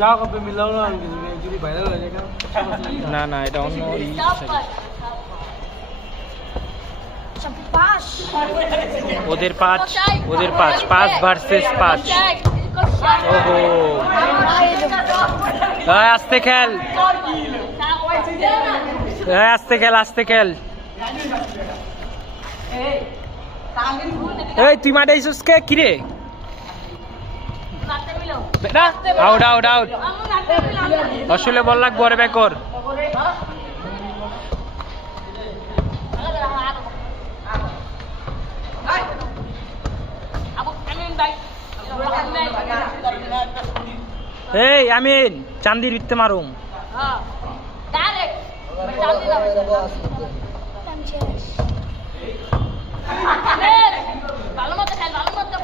যাও কবে মিলাও না যদি ভাইরাল হয়ে যায় না না এটা অন্য ওদের 5 ভার্সেস 5 ওহো আস্তে খেল আস্তে খেল এই তুই মাঠে আইছিস কে কিরে আউট আসলে বল লাগবো রে বেকর এই আমিন চান্দির ভিত্তে মারুম ভালো মতো খেল ভালো মতো